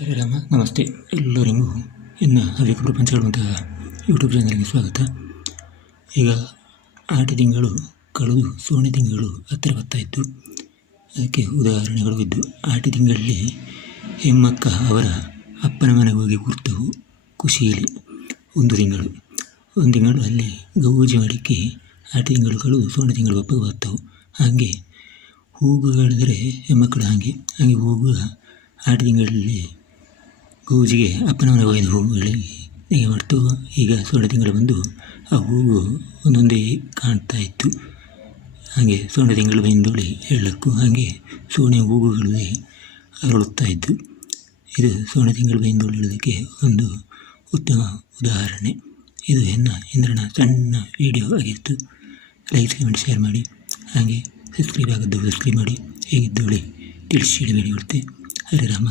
ಹರೇ ರಾಮ, ನಮಸ್ತೆ. ಎಲ್ಲರಿಗೂ ಇನ್ನು ಅಧಿಕ ಪ್ರಪಂಚ ಹೇಳುವಂತಹ ಯೂಟ್ಯೂಬ್ ಚಾನಲ್ಗೆ ಸ್ವಾಗತ. ಈಗ ಆಟ ತಿಂಗಳು ಕಳೆದು ಸೋಣೆ ತಿಂಗಳು ಹತ್ತಿರ ಬರ್ತಾ ಇತ್ತು ಅದಕ್ಕೆ ಉದಾಹರಣೆಗಳು ಇದ್ದು ಆಟ ತಿಂಗಳಲ್ಲಿ ಹೆಮ್ಮಕ್ಕ ಅವರ ಅಪ್ಪನ ಮನೆಗೆ ಹೋಗಿ ಕೂರ್ತವು ಖುಷಿಯಲ್ಲಿ ಒಂದು ತಿಂಗಳು. ಒಂದು ತಿಂಗಳು ಅಲ್ಲಿ ಗೌಜಿ ಮಾಡಲಿಕ್ಕೆ ಆಟ ತಿಂಗಳು ಕಳೆದು ಸೋಣೆ ತಿಂಗಳು ಒಪ್ಪಗೆ ಬರ್ತವು. ಹಾಗೆ ಹೂವುಗಳಿದ್ರೆ ಹೆಮ್ಮಕ್ಕಳು ಹಾಗೆ. ಹಾಗೆ ಹೂವು ಆಟ ತಿಂಗಳಲ್ಲಿ ಗೂಜಿಗೆ ಮನೆಗೆ ಹೋಗಿದ್ದ ಹೂವುಗಳಿಗೆ ಮಾಡ್ತು. ಈಗ ಸೊಳ್ಳೆ ತಿಂಗಳು ಬಂದು ಆ ಹೂವು ಒಂದೊಂದೇ ಕಾಣ್ತಾ ಇತ್ತು. ಹಾಗೆ ಸೊಳ್ಳೆ ತಿಂಗಳು ಬಂದೋಳಿ ಹೇಳಕ್ಕೂ ಹಾಗೆ ಸೋಣೆ ಹೂವುಗಳಲ್ಲಿ ಅರಳುತ್ತಾ ಇದ್ದು ಇದು ಸೋಣೆ ತಿಂಗಳು ಬೆಂದೋಳಿ ಹೇಳೋದಕ್ಕೆ ಒಂದು ಉತ್ತಮ ಉದಾಹರಣೆ. ಇದು ಎನ್ನ ಇಂದ್ರನ ಸಣ್ಣ ವಿಡಿಯೋ ಆಗಿತ್ತು. ಲೈಕ್ ಕಮೆಂಟ್ ಶೇರ್ ಮಾಡಿ. ಹಾಗೆ ಸಬ್ಸ್ಕ್ರೈಬ್ ಆಗದ್ದು ಸಬ್ಸ್ಕ್ರೈಬ್ ಮಾಡಿ. ಹೇಗಿದ್ದೋಳಿ ತಿಳಿಸಿ ಹೇಳಿ ಕೊಡ್ತೆ ಹರೇ ರಾಮ.